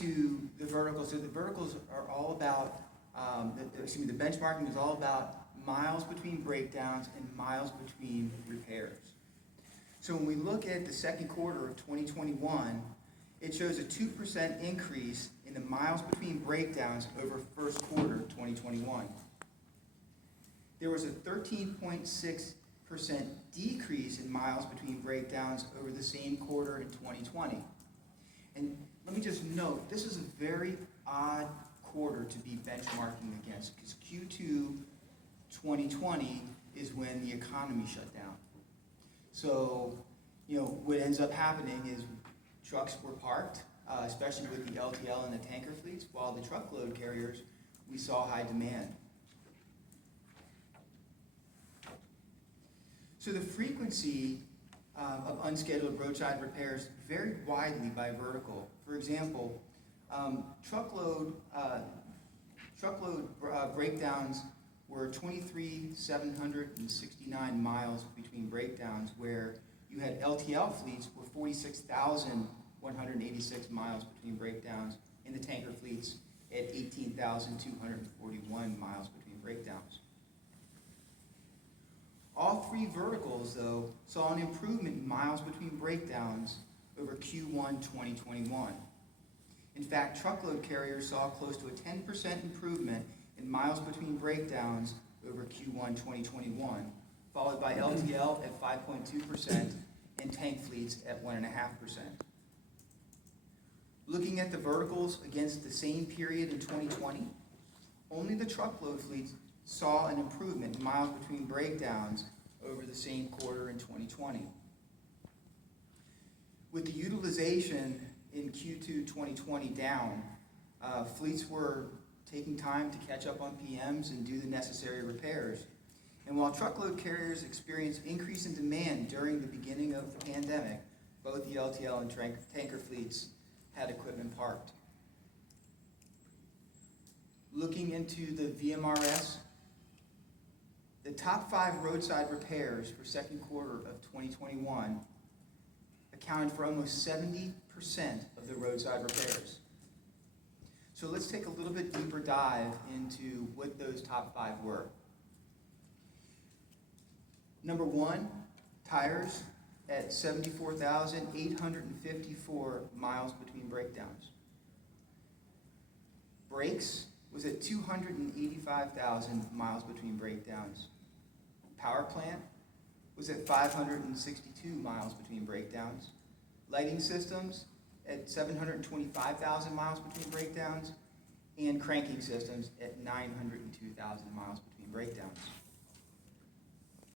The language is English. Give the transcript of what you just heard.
into the verticals, so the verticals are all about, the benchmarking is all about miles between breakdowns and miles between repairs. So when we look at the second quarter of 2021, it shows a 2% increase in the miles between breakdowns over first quarter 2021. There was a 13.6% decrease in miles between breakdowns over the same quarter in 2020. And let me just note, this is a very odd quarter to be benchmarking against, because Q2 2020 is when the economy shut down. So, what ends up happening is trucks were parked, especially with the LTL and the tanker fleets, while the truckload carriers, we saw high demand. So the frequency of unscheduled roadside repairs varied widely by vertical. For example, truckload breakdowns were 23,769 miles between breakdowns, where you had LTL fleets were 46,186 miles between breakdowns, and the tanker fleets at 18,241 miles between breakdowns. All three verticals, though, saw an improvement in miles between breakdowns over Q1 2021. In fact, truckload carriers saw close to a 10% improvement in miles between breakdowns over Q1 2021, followed by LTL at 5.2% and tank fleets at 1.5%. Looking at the verticals against the same period in 2020, only the truckload fleets saw an improvement in miles between breakdowns over the same quarter in 2020. With the utilization in Q2 2020 down, fleets were taking time to catch up on PMs and do the necessary repairs. And while truckload carriers experienced increase in demand during the beginning of the pandemic, both the LTL and tanker fleets had equipment parked. Looking into the VMRS, the top 5 roadside repairs for second quarter of 2021 accounted for almost 70% of the roadside repairs. So let's take a little bit deeper dive into what those top 5 were. Number 1, tires at 74,854 miles between breakdowns. Brakes was at 285,000 miles between breakdowns. Power plant was at 562 miles between breakdowns. Lighting systems at 725,000 miles between breakdowns, and cranking systems at 902,000 miles between